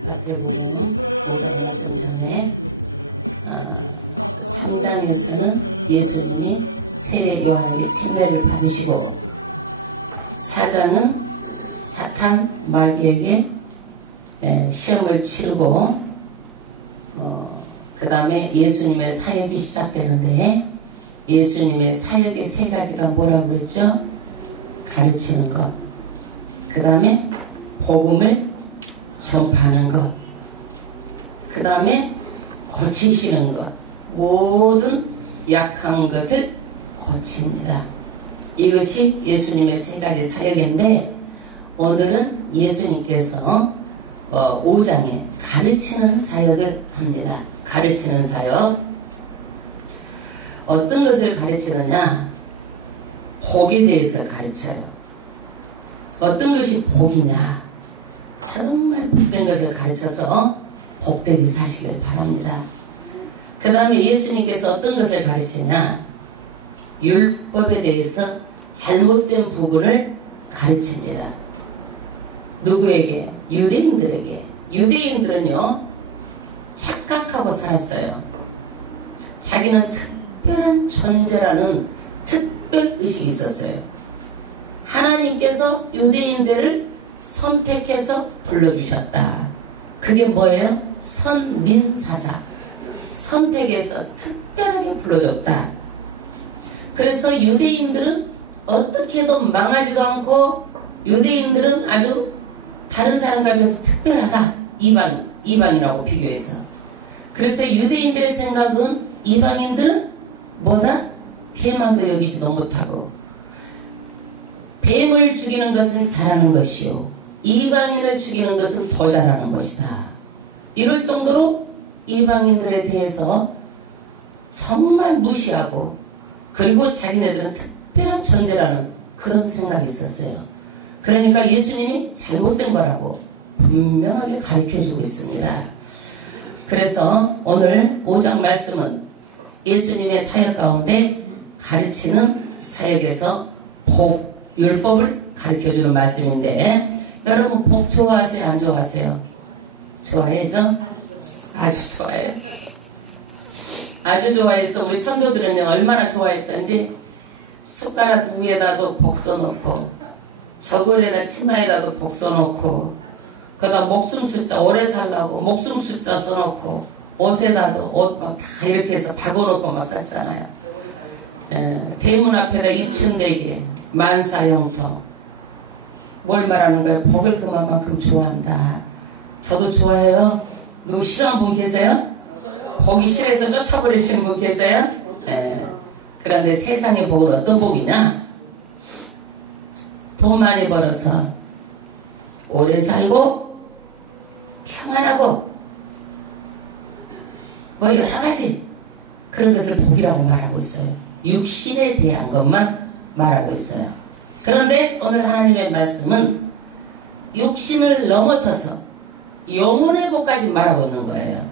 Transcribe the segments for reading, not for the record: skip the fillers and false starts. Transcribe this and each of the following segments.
마태복음 5장 말씀 전에 3장에서는 예수님이 세례 요한에게 침례를 받으시고 4장은 사탄 마귀에게 시험을 치르고 그 다음에 예수님의 사역이 시작되는데 예수님의 사역의 세 가지가 뭐라고 그랬죠? 가르치는 것, 그 다음에 복음을 전파하는 것, 그 다음에 고치시는 것, 모든 약한 것을 고칩니다. 이것이 예수님의 세 가지 사역인데 오늘은 예수님께서 5장에 가르치는 사역을 합니다. 가르치는 사역. 어떤 것을 가르치느냐? 복에 대해서 가르쳐요. 어떤 것이 복이냐? 정말 복된 것을 가르쳐서 복되게 사시길 바랍니다. 그 다음에 예수님께서 어떤 것을 가르치냐? 율법에 대해서 잘못된 부분을 가르칩니다. 누구에게? 유대인들에게. 유대인들은요 착각하고 살았어요. 자기는 특별한 존재라는 특별의식이 있었어요. 하나님께서 유대인들을 선택해서 불러주셨다. 그게 뭐예요? 선민사사. 선택해서 특별하게 불러줬다. 그래서 유대인들은 어떻게 해도 망하지도 않고 유대인들은 아주 다른 사람과 비해서 특별하다. 이방이라고 비교해서. 그래서 유대인들의 생각은 이방인들은 뭐다? 뱀만도 여기지도 못하고 뱀을 죽이는 것은 잘하는 것이요 이방인을 죽이는 것은 더 잘하는 것이다. 이럴 정도로 이방인들에 대해서 정말 무시하고 그리고 자기네들은 특별한 존재라는 그런 생각이 있었어요. 그러니까 예수님이 잘못된 거라고 분명하게 가르쳐주고 있습니다. 그래서 오늘 5장 말씀은 예수님의 사역 가운데 가르치는 사역에서 복, 율법을 가르쳐주는 말씀인데 여러분 복 좋아하세요? 안 좋아하세요? 좋아해죠? 아주 좋아해요. 아주 좋아해서 우리 선조들은 얼마나 좋아했던지 숟가락 위에다도 복 써놓고 저글에다 치마에다도 복 써놓고 그러다 목숨 숫자 오래 살라고 목숨 숫자 써놓고 옷에다도 옷 막 다 이렇게 해서 박아놓고 막 썼잖아요. 대문 앞에다 입춘대기 만사형통 뭘 말하는 거예요? 복을 그만큼 좋아한다. 저도 좋아해요. 누구 싫어하는 분 계세요? 복이 싫어해서 쫓아버리시는 분 계세요? 그런데 세상의 복은 어떤 복이냐? 돈 많이 벌어서 오래 살고 평안하고 뭐 여러가지 그런 것을 복이라고 말하고 있어요. 육신에 대한 것만 말하고 있어요. 그런데 오늘 하나님의 말씀은 육신을 넘어서서 영혼의 복까지 말하고 있는 거예요.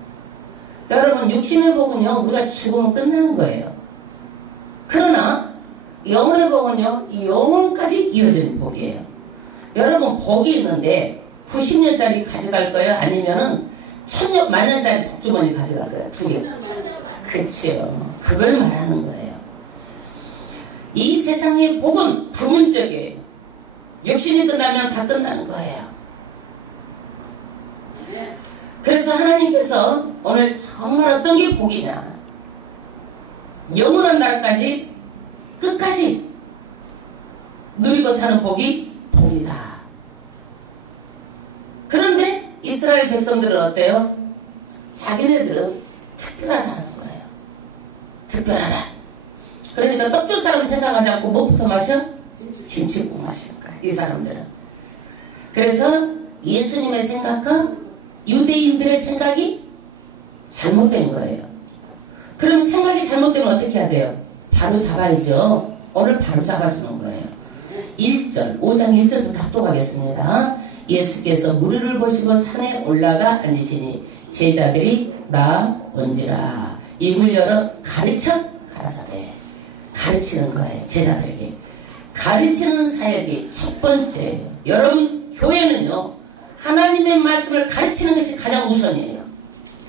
여러분 육신의 복은요 우리가 죽으면 끝나는 거예요. 그러나 영혼의 복은요 영혼까지 이어지는 복이에요. 여러분 복이 있는데 90년짜리 가져갈 거예요? 아니면은 1000년 만년짜리 복주머니 가져갈 거예요? 두 개. 그치요. 그걸 말하는 거예요. 이 세상의 복은 부분적이에요. 육신이 끝나면 다 끝나는 거예요. 그래서 하나님께서 오늘 정말 어떤 게 복이냐? 영원한 날까지 끝까지 누리고 사는 복이 복이다. 그런데 이스라엘 백성들은 어때요? 자기네들은 특별하다는 거예요. 특별하다. 그러니까 떡줄 사람 생각하지 않고 뭐부터 마셔? 김치국 마시는 거예요. 이 사람들은. 그래서 예수님의 생각과 유대인들의 생각이 잘못된 거예요. 그럼 생각이 잘못되면 어떻게 해야 돼요? 바로 잡아야죠. 오늘 바로 잡아주는 거예요. 1절, 5장 1절부터 합독하겠습니다. 예수께서 무리를 보시고 산에 올라가 앉으시니 제자들이 나온지라. 입을 열어 가르쳐 가라. 가라사대 가르치는 거예요. 제자들에게 가르치는 사역이 첫 번째예요. 여러분 교회는요 하나님의 말씀을 가르치는 것이 가장 우선이에요.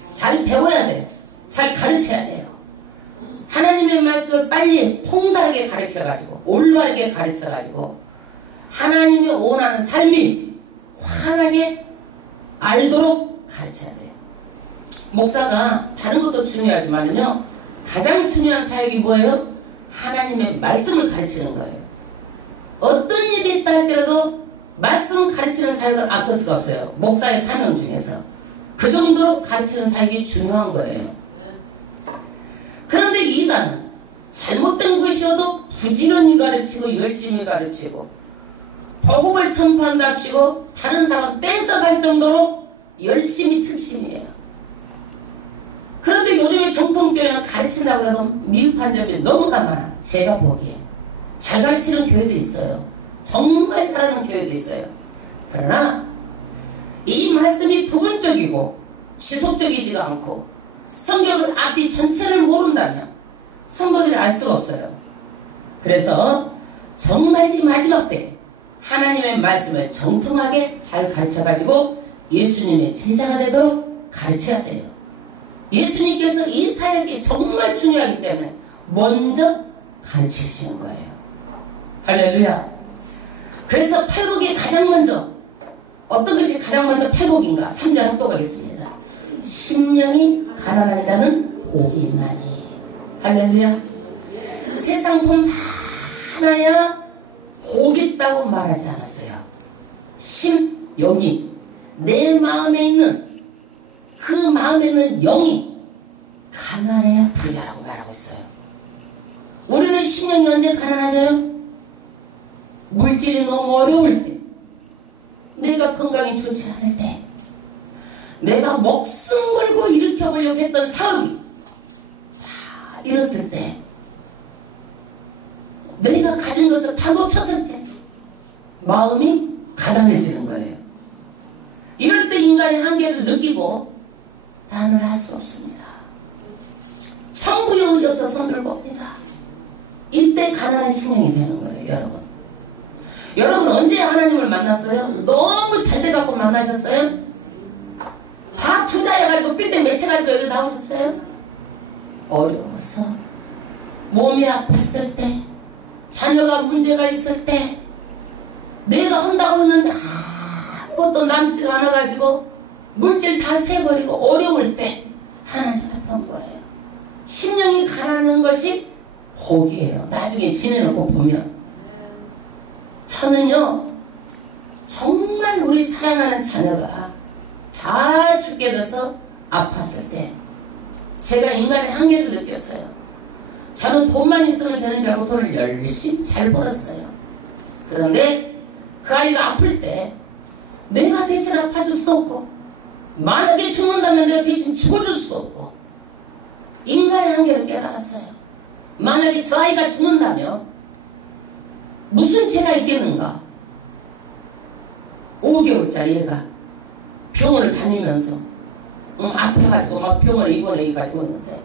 잘 배워야 돼요. 잘 가르쳐야 돼요. 하나님의 말씀을 빨리 통달하게 가르쳐가지고 올바르게 가르쳐가지고 하나님이 원하는 삶이 환하게 알도록 가르쳐야 돼요. 목사가 다른 것도 중요하지만요 가장 중요한 사역이 뭐예요? 하나님의 말씀을 가르치는 거예요. 어떤 일이 있다 할지라도 말씀 가르치는 사역은 앞설 수가 없어요. 목사의 사명 중에서 그 정도로 가르치는 사역이 중요한 거예요. 그런데 이단은 잘못된 것이어도 부지런히 가르치고 열심히 가르치고 복음을 전파한답시고 다른 사람 뺏어갈 정도로 열심히 특심이에요. 그런데 요즘에 정통교회는 가르친다고 해도 미흡한 점이 너무나 많아. 제가 보기에 잘 가르치는 교회도 있어요. 정말 잘하는 교회도 있어요. 그러나 이 말씀이 부분적이고 지속적이지도 않고 성경을 앞뒤 전체를 모른다면 성도들이 알 수가 없어요. 그래서 정말 이 마지막 때 하나님의 말씀을 정통하게 잘 가르쳐가지고 예수님의 제자가 되도록 가르쳐야 돼요. 예수님께서 이 사역이 정말 중요하기 때문에 먼저 가르치시는 거예요. 할렐루야. 그래서 팔복이 가장 먼저 어떤 것이 가장 먼저 팔복인가? 3절 합독하겠습니다. 심령이 가난한 자는 복이 있나니. 할렐루야. 세상 돈 하나야 복 있다고 말하지 않았어요. 영이 내 마음에 있는 그 마음에 있는 영이 가난해야 부자라고 말하고 있어요. 우리는 심령이 언제 가난하져요? 물질이 너무 어려울 때, 내가 건강이 좋지 않을 때, 내가 목숨 걸고 일으켜보려고 했던 사업이 다 잃었을 때, 내가 가진 것을 다 놓쳤을 때 마음이 가난해지는 거예요. 이럴 때 인간의 한계를 느끼고 단을 할 수 없습니다. 천국의 의리 없어서 손을 봅니다. 이때 가난한 심령이 되는 거예요. 여러분, 여러분 언제 하나님을 만났어요? 너무 잘 돼갖고 만나셨어요? 다 부자여가지고 빌딩 맺혀가지고 여기 나오셨어요? 어려워서, 몸이 아팠을 때, 자녀가 문제가 있을 때, 내가 한다고 했는데 아무것도 남지 않아가지고 물질 다 세버리고 어려울 때 하나님 잡아본 거예요. 심령이 가난한 것이 복이에요. 나중에 지내놓고 보면. 저는요 정말 우리 사랑하는 자녀가 다 죽게 돼서 아팠을 때 제가 인간의 한계를 느꼈어요. 저는 돈만 있으면 되는 줄 알고 돈을 열심히 잘 벌었어요. 그런데 그 아이가 아플 때 내가 대신 아파줄 수 없고, 만약에 죽는다면 내가 대신 죽어줄 수 없고, 인간의 한계를 깨달았어요. 만약에 저 아이가 죽는다면 무슨 죄가 있겠는가? 5개월짜리 애가 병원을 다니면서 아파가지고 막 병원에 입원해가지고 있는데,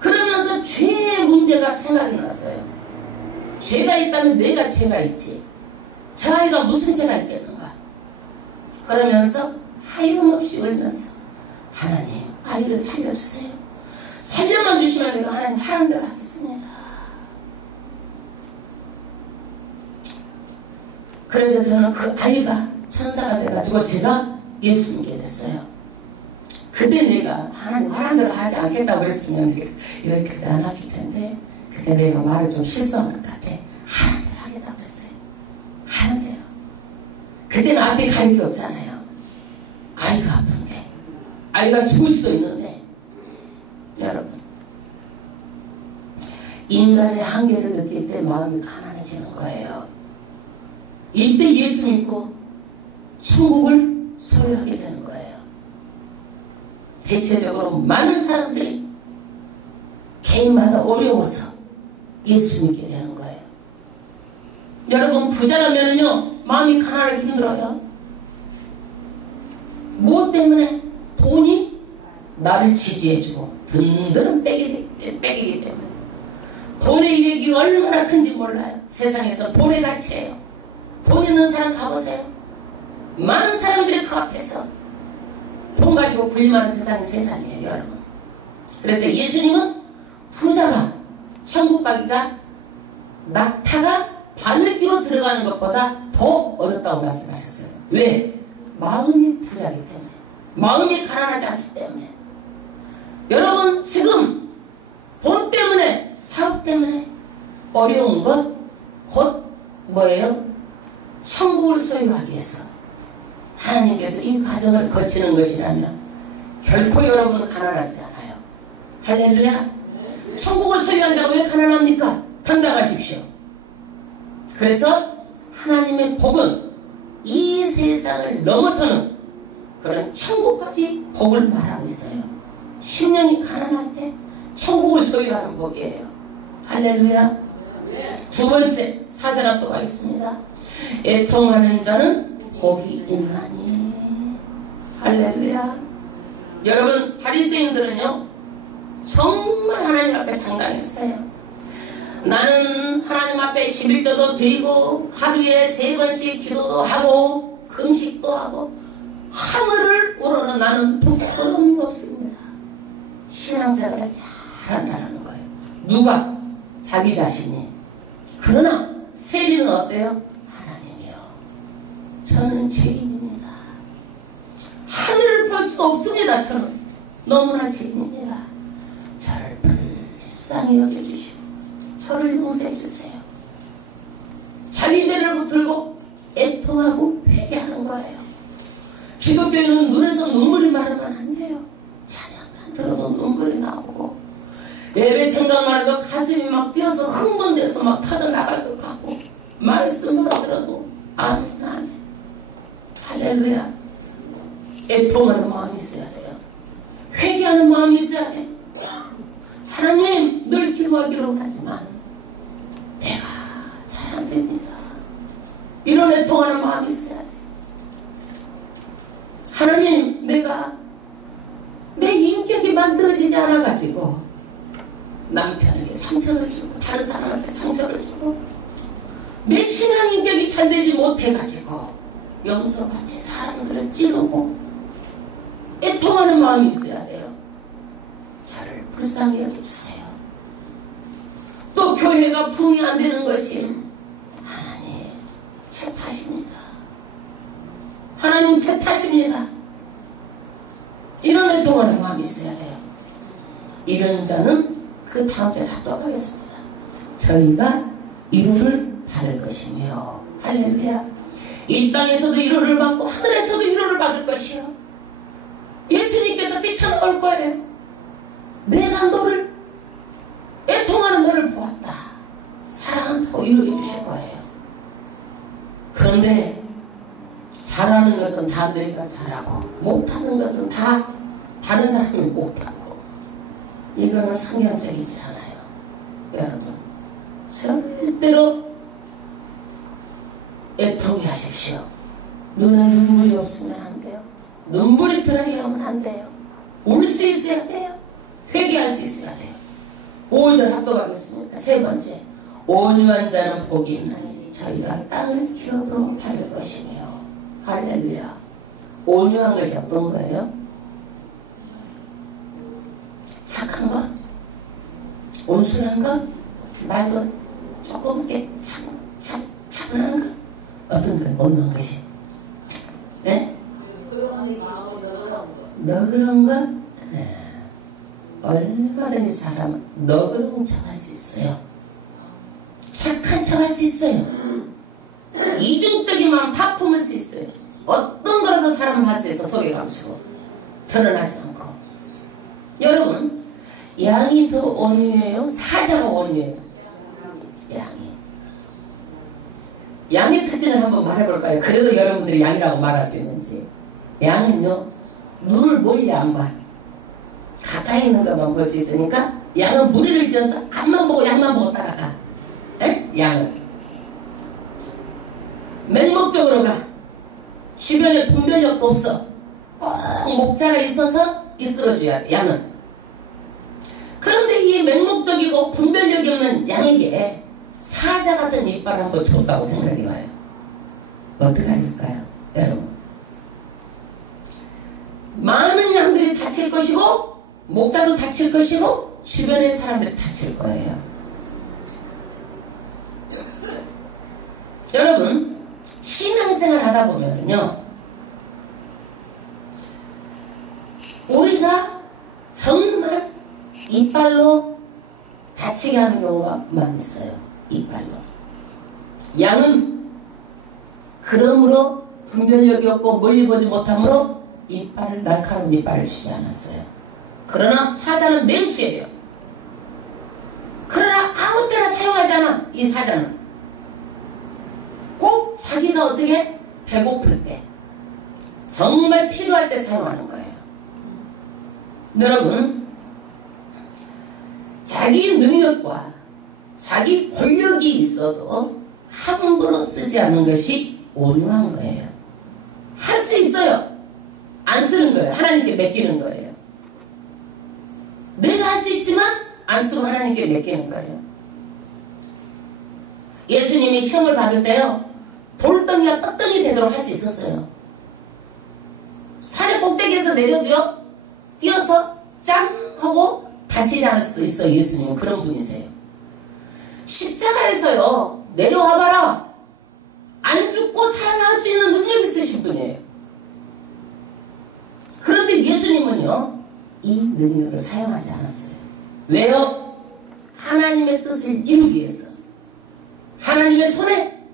그러면서 죄의 문제가 생각이 났어요. 죄가 있다면 내가 죄가 있지, 저 아이가 무슨 죄가 있겠는가? 그러면서 하염없이 울면서 하나님 아이를 살려주세요. 살려만 주시면 내가 하나님 하라는 대로 하겠습니다. 그래서 저는 그 아이가 천사가 돼가지고 제가 예수 믿게 됐어요. 그때 내가 하나님 하라는 대로 하지 않겠다고 그랬으면 여기까지 안 왔을 텐데, 그때 내가 말을 좀 실수한 것 같아. 하라는 대로 하겠다고 했어요. 하는 대로. 그때는 앞뒤 가릴 게 없잖아요. 아이가 아픈데, 아이가 죽을 수도 있는데. 여러분, 인간의 한계를 느낄 때 마음이 가난해지는 거예요. 이때 예수 믿고 천국을 소유하게 되는 거예요. 대체적으로 많은 사람들이 개인마다 어려워서 예수 믿게 되는 거예요. 여러분, 부자라면은요 마음이 가난하기 힘들어요. 무엇 때문에? 돈이 나를 지지해주고 든든한 백이기 때문에. 돈의 이익이 얼마나 큰지 몰라요. 세상에서 돈의 가치예요. 돈 있는 사람 가보세요. 많은 사람들이 그 앞에서 돈 가지고 불림하는 세상이 세상이에요, 여러분. 그래서 예수님은 부자가 천국 가기가 낙타가 바늘기로 들어가는 것보다 더 어렵다고 말씀하셨어요. 왜? 마음이 부자이기 때문에, 마음이 가난하지 않기 때문에. 여러분, 지금 돈 때문에, 사업 때문에 어려운 것, 곧 뭐예요? 천국을 소유하기 위해서 하나님께서 이 과정을 거치는 것이라면 결코 여러분은 가난하지 않아요. 할렐루야. 천국을 소유한 자가 왜 가난합니까? 당당하십시오. 그래서 하나님의 복은 이 세상을 넘어서는 그런 천국까지 복을 말하고 있어요. 심령이 가난할 때 천국을 소유하는 복이에요. 할렐루야. 두 번째, 4절 앞으로 가겠습니다. 애통하는 자는 복이 있나니. 할렐루야. 여러분, 바리새인들은요 정말 하나님 앞에 당당했어요. 나는 하나님 앞에 11조도 드리고 하루에 3번씩 기도도 하고 금식도 하고 하늘을 우러러 나는 부끄러움이 없습니다. 신앙생활을 잘한다는 거예요. 누가? 자기 자신이. 그러나 세리는 어때요? 하나님이요, 저는 죄인입니다. 하늘을 볼 수 없습니다. 저는 너무나 죄인입니다. 저를 불쌍히 여겨주시고 저를 용서해 주세요. 자기 죄를 붙들고 애통하고 회개하는 거예요. 기독교인은 눈에서 눈물이 마르면 안 돼요. 찬양만 들어도 눈물이 나오고, 예배 생각만 해도 가슴이 막 뛰어서 흥분돼서 막 터져나갈 것 같고, 말씀만 들어도 아멘 아멘 할렐루야. 애통하는 마음이 있어야 돼요. 회개하는 마음이 있어야 돼요. 하나님, 늘 기도하기로 하지만 내가 잘 안 됩니다. 이런 애통하는 마음이 있어야 돼요. 하나님, 내가 내 인격이 만들어지지 않아가지고 남편에게 상처를 주고 다른 사람한테 상처를 주고 내 신앙 인격이 잘 되지 못해가지고 염소같이 사람들을 찌르고 애통하는 마음이 있어야 돼요. 저를 불쌍히 여겨주세요. 또 교회가 붕이 안 되는 것이 하나님 제 탓입니다. 하나님 제 탓입니다. 이런 애통하는 마음이 있어야 돼요. 이런 자는 그 다음 절에 합독하겠습니다. 저희가 위로를 받을 것이며. 할렐루야. 이 땅에서도 위로를 받고 하늘에서도 위로를 받을 것이요. 예수님께서 뛰쳐나올 거예요. 내가 너를, 애통하는 너를 보았다, 사랑한다고 위로해 주실 거예요. 그런데 잘하는 것은 다 내가 잘하고 못하는 것은 다 다른 사람이 못하고, 이거는 성경적이지 않아요. 여러분, 절대로 애통해 하십시오. 눈에 눈물이 없으면 안 돼요. 눈물이 들어가면 안 돼요. 울 수 있어야 돼요. 회개할 수 있어야 돼요. 5절 합독하겠습니다. 세 번째, 온유한 자는 복이 있나니 저희가 땅을 기업으로 받을 것이며. 할렐루야. 온유한 것이 어떤 거예요? 착한 것? 온순한 것? 말도 조금 이렇게 차분한 것? 어떤 것? 온유한 것이? 네? 너그러운 것? 네. 얼마든지 사람은 너그러운 척 할 수 있어요. 착한 척 할 수 있어요. 이중적인 마음 다 품을 수 있어요. 어떤 거라도 사람을 할 수 있어. 속에 감추고 드러나지 않고. 여러분, 양이 더 온유해요? 사자가 온유해요? 양의 특징을 한번 말해볼까요? 그래도 여러분들이 양이라고 말할 수 있는지. 양은요, 눈을 멀리 안 봐. 가까이 있는 것만 볼 수 있으니까 양은 무리를 지어서 앞만 보고 양만 보고 따라가. 에? 양은 맹목적으로 가. 주변에 분별력도 없어. 꼭 목자가 있어서 이끌어줘야 돼. 양은 그런데 이 맹목적이고 분별력이 없는 양에게 사자 같은 이빨을 한번 줬다고 생각이 와요. 어떻게 하실까요? 여러분, 많은 양들이 다칠 것이고 목자도 다칠 것이고 주변의 사람들이 다칠 거예요. 여러분, 신앙생활 하다 보면요, 우리가 정말 이빨로 다치게 하는 경우가 많이 있어요. 이빨로. 양은 그러므로 분별력이 없고 멀리 보지 못하므로 이빨을, 날카로운 이빨을 주지 않았어요. 그러나 사자는 맹수예요. 그러나 아무 때나 사용하지 않아. 이 사자는 꼭 자기가 어떻게 배고플 때, 정말 필요할 때 사용하는 거예요. 여러분, 자기 능력과 자기 권력이 있어도 함부로 쓰지 않는 것이 온유한 거예요. 할 수 있어요. 안 쓰는 거예요. 하나님께 맡기는 거예요. 내가 할 수 있지만 안 쓰고 하나님께 맡기는 거예요. 예수님이 시험을 받을 때요, 돌덩이가 떡덩이 되도록 할 수 있었어요. 산의 꼭대기에서 내려도요, 뛰어서 짠 하고 다치지 않을 수도 있어요. 예수님은 그런 분이세요. 십자가에서요, 내려와봐라, 안 죽고 살아날 수 있는 능력이 있으신 분이에요. 그런데 예수님은요, 이 능력을 사용하지 않았어요. 왜요? 하나님의 뜻을 이루기 위해서 하나님의 손에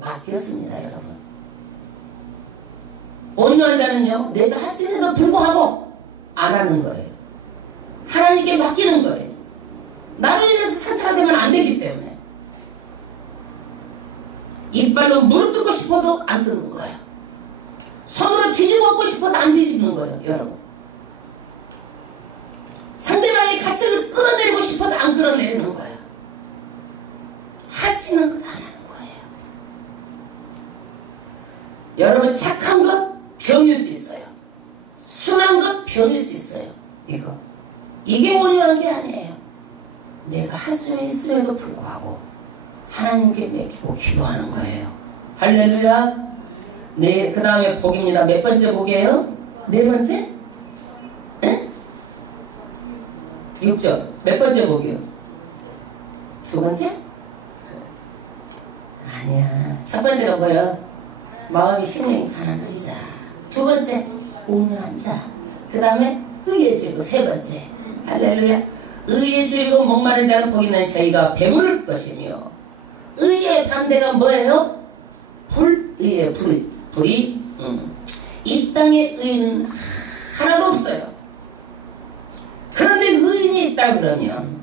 맡겼습니다. 여러분, 온유한 자는요, 내가 할 수 있는데도 불구하고 안 하는 거예요. 하나님께 맡기는 거예요. 나로 인해서 상처가 되면 안 되기 때문에. 이빨로 무릎 뜯고 싶어도 안 뜯는 거예요. 손으로 뒤집어 엎고 싶어도 안 뒤집는 거예요. 여러분, 상대방의 가치를 끌어내리고 싶어도 안 끌어내리는 거예요. 할 수 있는 것 안 하는 거예요. 여러분, 착한 것 병일 수 있어요. 순한 것 병일 수 있어요. 이게 온유한 게 아니에요. 내가 할 수 있음에도 불구하고 하나님께 맡기고 기도하는 거예요. 할렐루야. 네, 그 다음에 복입니다. 몇 번째 복이에요? 네 번째? 네? 6절. 몇 번째 복이요? 두 번째? 아니야. 첫 번째가 뭐예요? 마음이 심령이 가난한 자. 두 번째, 온유한 자. 그 다음에 의에 주이고 세 번째. 할렐루야. 의에 주이고 목마른 자는 복이 있는 저희가 배부를 것이며, 의의 반대가 뭐예요? 불의의 불이 이 땅에 의인은 하나도 없어요. 그런데 의인이 있다 그러면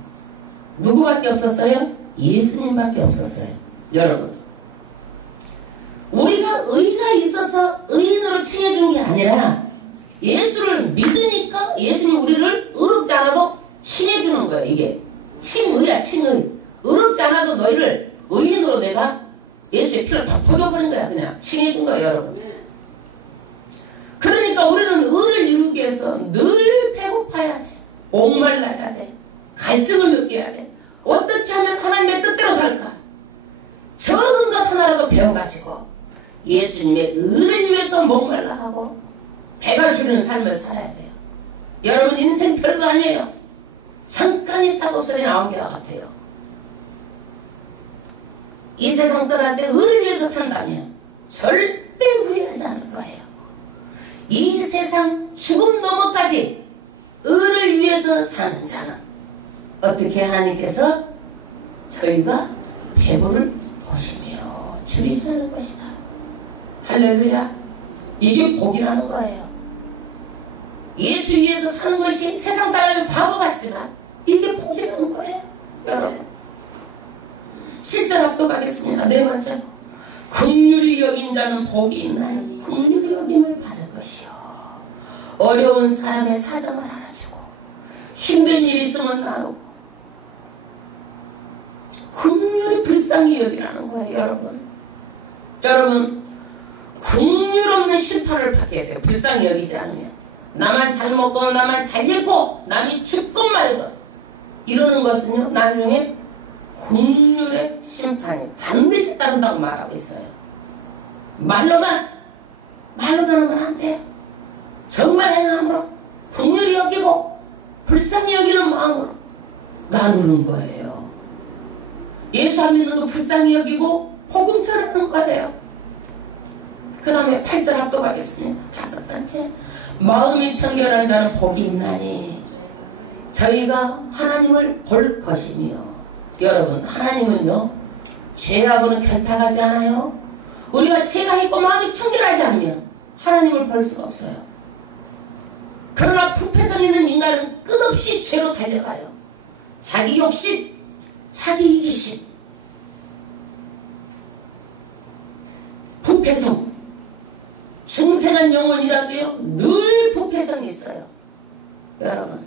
누구밖에 없었어요? 예수님밖에 없었어요. 여러분, 우리가 의가 있어서 의인으로 칭해준 게 아니라 예수를 믿으니까 예수님 우리를 의롭지 않아도 칭해주는 거예요. 이게 칭의야. 칭의. 의롭지 않아도 너희를 의인으로 내가 예수의 피를 다 퍼줘버린 거야. 그냥 칭해준 거예요. 여러분, 그러니까 우리는 의를 이루기 위해서 늘 배고파야 돼. 목말라야 돼. 갈증을 느껴야 돼. 어떻게 하면 하나님의 뜻대로 살까? 적은 것 하나라도 배워가지고 예수님의 의를 위해서 목말라하고 배가 주는 삶을 살아야 돼요. 여러분, 인생 별거 아니에요. 잠깐 있다가 없어져 나온 게 같아요. 이 세상 떠날 때 의를 위해서 산다면 절대 후회하지 않을 거예요. 이 세상 죽음 너머까지 의를 위해서 사는 자는 어떻게 하나님께서 저희가 배부를 것이며 줄이지 않을 것이다. 할렐루야. 이게 복이라는 거예요. 예수 위해서 사는 것이 세상 사람은 바보 같지만 이게 복이라는 거예요. 여러분, 7절 합독하겠습니다. 네 번째, 긍휼히 여긴 자는 복이 있나니 긍휼히 여김을 받을 것이요, 어려운 사람의 사정을 알아주고 힘든 일이 있으면 나누고 긍휼히 불쌍히 여기라는 거예요. 여러분, 긍휼 없는 심판을 받게 돼요. 불쌍히 여기지 않으면. 나만 잘 먹고 나만 잘 입고 남이 죽건 말건 이러는 것은요, 나중에 긍휼의 심판이 반드시 따른다고 말하고 있어요. 말로만 하는 건 안 돼요. 정말 행함으로 긍휼히 여기고 불쌍히 여기는 마음으로 나누는 거예요. 예수 안 믿는 거 불쌍히 여기고 복음 전하는 거예요. 그 다음에 8절 합독하겠습니다. 5번째, 마음이 청결한 자는 복이 있나니 저희가 하나님을 볼 것이며. 여러분, 하나님은요 죄하고는 결탁하지 않아요. 우리가 죄가 있고 마음이 청결하지 않으면 하나님을 볼 수가 없어요. 그러나 부패성 있는 인간은 끝없이 죄로 달려가요. 자기 욕심, 자기 이기심, 부패성. 중생한 영혼이라도요 늘 부패성이 있어요. 여러분,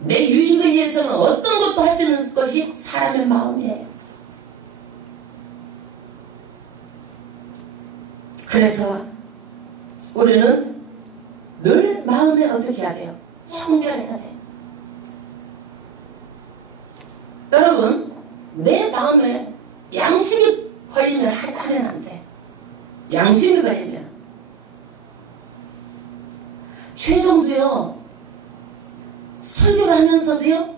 내 유익을 위해서는 어떤 것도 할 수 있는 것이 사람의 마음이에요. 그래서 우리는 늘 마음에 어떻게 해야 돼요? 청결해야 돼요. 여러분, 내 마음에 양심이 걸리면 하면 안 돼. 양심이 걸리면 최종도요 설교를 하면서도요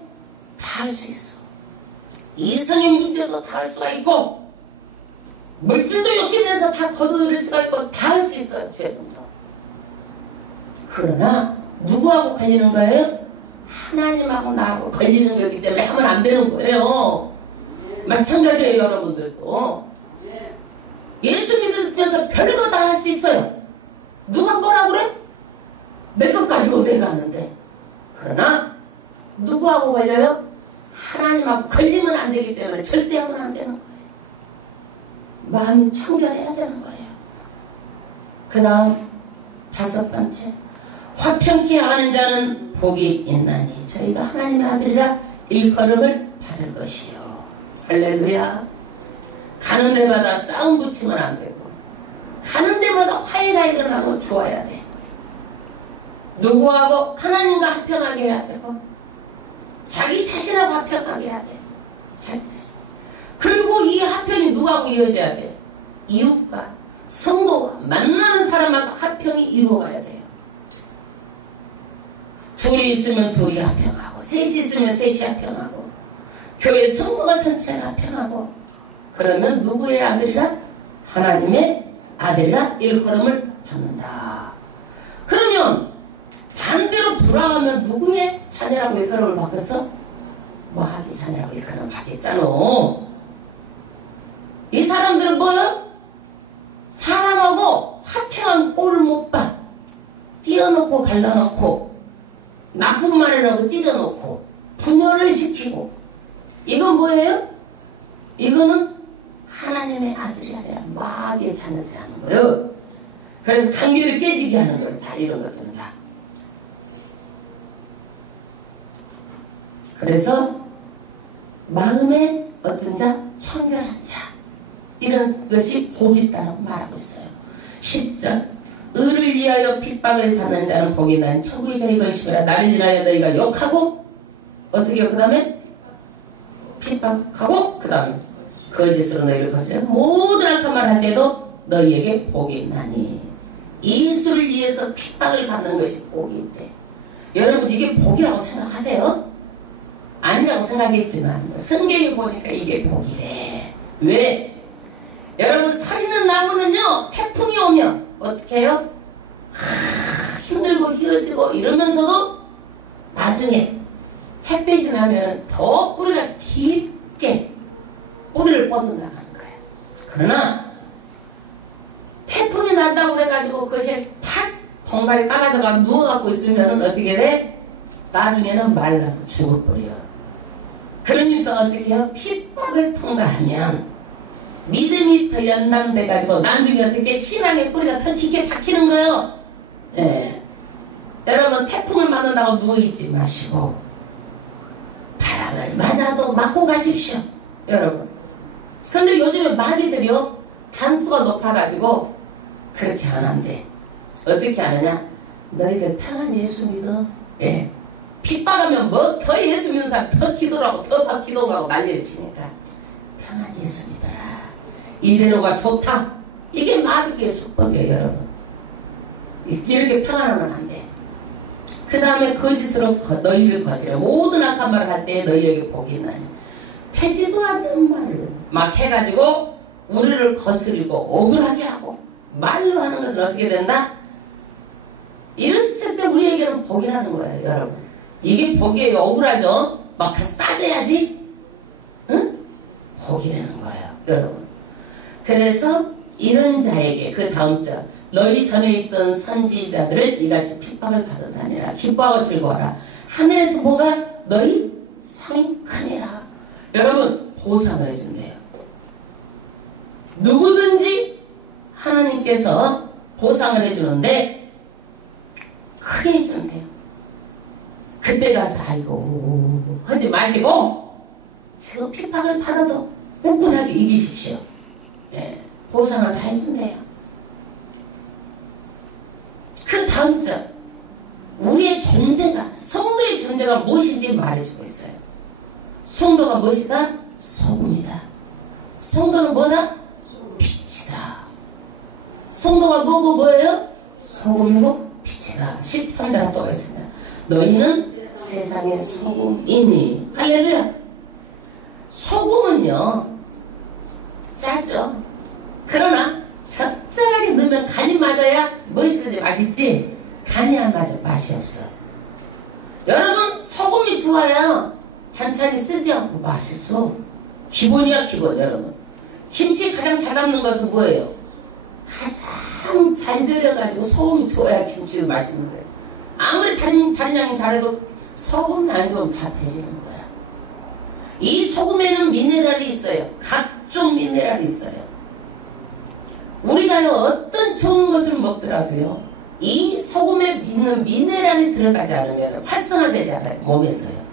다 할 수 있어. 이성의 문제도 다 할 수가 있고 물질도 욕심내서 다 거둬들일 수가 있고 다 할 수 있어요. 최종도. 그러나 누구하고 걸리는 거예요? 하나님하고 나하고 걸리는 거기 때문에 하면 안 되는 거예요. 마찬가지예요. 여러분들도 예수 믿으면서 별거 다 할 수 있어요. 누가 뭐라 그래? 내 것 가지고 내가 하는데. 그러나 누구하고 걸려요? 하나님하고 걸리면 안 되기 때문에 절대 하면 안 되는 거예요. 마음이 청결해야 되는 거예요. 그 다음 5번째, 화평케 하는 자는 복이 있나니 저희가 하나님의 아들이라 일컬음을 받을 것이요. 할렐루야. 가는 데마다 싸움 붙이면 안 되고 가는 데마다 화해가 일어나고 좋아야 돼. 누구하고? 하나님과 화평하게 해야 되고 자기 자신하고 화평하게 해야 돼. 자기 자신. 그리고 이 화평이 누구하고 이어져야 돼? 이웃과 성도와 만나는 사람하고 화평이 이루어가야 돼요. 둘이 있으면 둘이 화평하고 셋이 있으면 셋이 화평하고 교회 성도가 전체가 화평하고. 그러면 누구의 아들이라? 하나님의 아들이라 일컬음을 받는다. 그러면 반대로 돌아가면 누구의 자녀라고 일컬음을 받겠어? 마귀 자녀라고 일컬음을 받겠잖아. 이 사람들은 뭐요? 사람하고 화평한 꼴을 못 봐. 띄어놓고 갈라놓고 나쁜 말이라고 찢어놓고 분열을 시키고. 이건 뭐예요? 이거는 하나님의 아들이 아니라 마귀의 자녀들이라는 거예요. 그래서 관계를 깨지게 하는 거예요. 다 이런 것들은 다. 그래서 마음에 어떤 자? 청결한 자. 이런 것이 복이 있다고 말하고 있어요. 10절, 의를 위하여 핍박을 받는 자는 복이 있나니 천국이 저희 것이라. 나를 인하여 너희가 욕하고 어떻게 그 다음에 핍박하고 그 다음에 거짓으로 너희를 거스려 모든 악한 말 할 때도 너희에게 복이 있나니. 예수를 위해서 핍박을 받는 것이 복이 있대. 여러분, 이게 복이라고 생각하세요? 아니라고 생각했지만 성경에 보니까 이게 복이래. 왜? 여러분, 서 있는 나무는요 태풍이 오면 어떻게 해요? 힘들고 휘어지고 이러면서도 나중에 햇빛이 나면 더 뿌리가 깊게 뿌리를 뻗어나가는 거예요. 그러나 태풍이 난다고 그래가지고 그것이 탁 덩가리 깔아져가 누워갖고 있으면 어떻게 돼? 나중에는 말라서 죽어버려. 그러니까 어떻게 해요? 핍박을 통과하면 믿음이 더 연단돼가지고 나중에 어떻게 신앙의 뿌리가 더 깊게 박히는 거예요. 예. 여러분, 태풍을 맞는다고 누워있지 마시고 바람을 맞아도 맞고 가십시오. 여러분. 근데 요즘에 마귀들이요 단수가 높아가지고 그렇게 안 한대. 어떻게 하느냐? 너희들 평안 예수 믿어. 예. 핍박하면 뭐 더 예수 믿는 사람 더 기도하고 더 기도하고 난리를 치니까 평안 예수 믿어라. 이대로가 좋다. 이게 마귀의 수법이에요, 여러분. 이렇게 평안하면 안 돼. 그 다음에 거짓으로 너희를 거스려 모든 악한 말을 할 때 너희에게 복이 있나니 되지도 않는 말을 막 해가지고 우리를 거스리고 억울하게 하고 말로 하는 것은 어떻게 된다? 이랬을 때 우리에게는 복이라는 거예요, 여러분. 이게 복이에요. 억울하죠? 막 가서 따져야지. 응? 복이라는 거예요, 여러분. 그래서 이런 자에게 그 다음 절 너희 전에 있던 선지자들을 이같이 핍박을 받았다니라. 기뻐하고 즐거워하라. 하늘에서 뭐가 너희 상이 크니라. 여러분 보상을 해준대요. 누구든지 하나님께서 보상을 해주는데 크게 해준대요. 그때 가서 아이고 하지 마시고 지금 핍박을 받아도 꿋꿋하게 이기십시오. 네, 보상을 다 해준대요. 그 다음 절 우리의 존재가 성도의 존재가 무엇인지 말해주고 있어요. 성도가 무엇이다? 소금이다. 성도는 뭐다? 빛이다. 성도가 뭐고 뭐예요? 소금이고 빛이다. 13절 또 있습니다. 너희는 세상의 소금이니. 할렐루야. 소금은요 짜죠. 그러나 적절하게 넣으면 간이 맞아야 무엇이든지 맛있지 간이 안 맞아 맛이 없어. 여러분 소금이 좋아야 반찬이 쓰지 않고 맛있어. 기본이야 기본. 여러분 김치 가장 잘 담는 것은 뭐예요? 가장 잘 절여가지고 소금 줘야 김치도 맛있는 거예요. 아무리 다른 양 잘해도 소금이 안 좋으면 다 배리는 거야. 이 소금에는 미네랄이 있어요. 각종 미네랄이 있어요. 우리가 어떤 좋은 것을 먹더라도요 이 소금에 있는 미네랄이 들어가지 않으면 활성화되지 않아요. 몸에서요.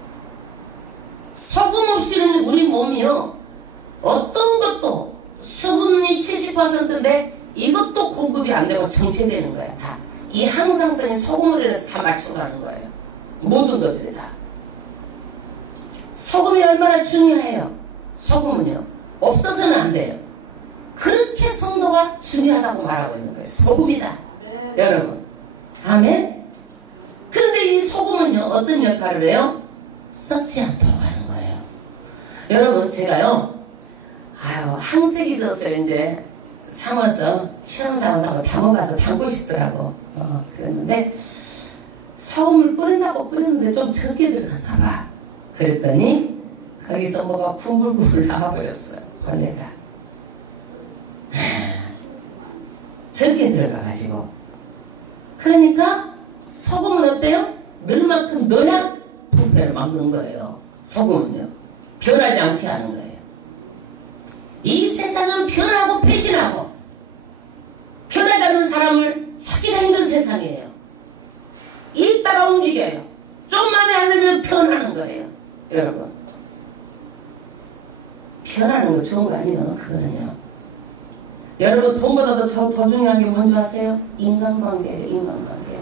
소금 없이는 우리 몸이요 어떤 것도 수분이 70%인데 이것도 공급이 안 되고 정체되는 거야. 다 이 항상성이 소금으로 인해서 다 맞춰가는 거예요. 모든 것들이 다. 소금이 얼마나 중요해요. 소금은요 없어서는 안 돼요. 그렇게 성도가 중요하다고 말하고 있는 거예요. 소금이다. 여러분 아멘. 그런데 이 소금은요 어떤 역할을 해요? 썩지 않도록 하는 거예요. 여러분 제가요 항색이 젖을 이제 삼아서 시험 삼아서 담아가서 담고 싶더라고. 그랬는데 소금을 뿌린다고 뿌렸는데 좀 적게 들어갔나 봐. 그랬더니 거기서 뭐가 부물부물 나와버렸어요. 벌레가 적게 들어가가지고. 그러니까 소금은 어때요? 넣을 만큼 넣어야 부패를 막는 거예요. 소금은요 변하지 않게 하는 거예요. 이 세상은 변하고 배신하고 변하지 않는 사람을 찾기가 힘든 세상이에요. 이 따라 움직여요. 좀 마음에 안 들면 변하는 거예요. 여러분 변하는 거 좋은 거 아니에요. 그거는요 여러분 돈보다도 더 중요한 게 뭔지 아세요? 인간관계예요. 인간관계.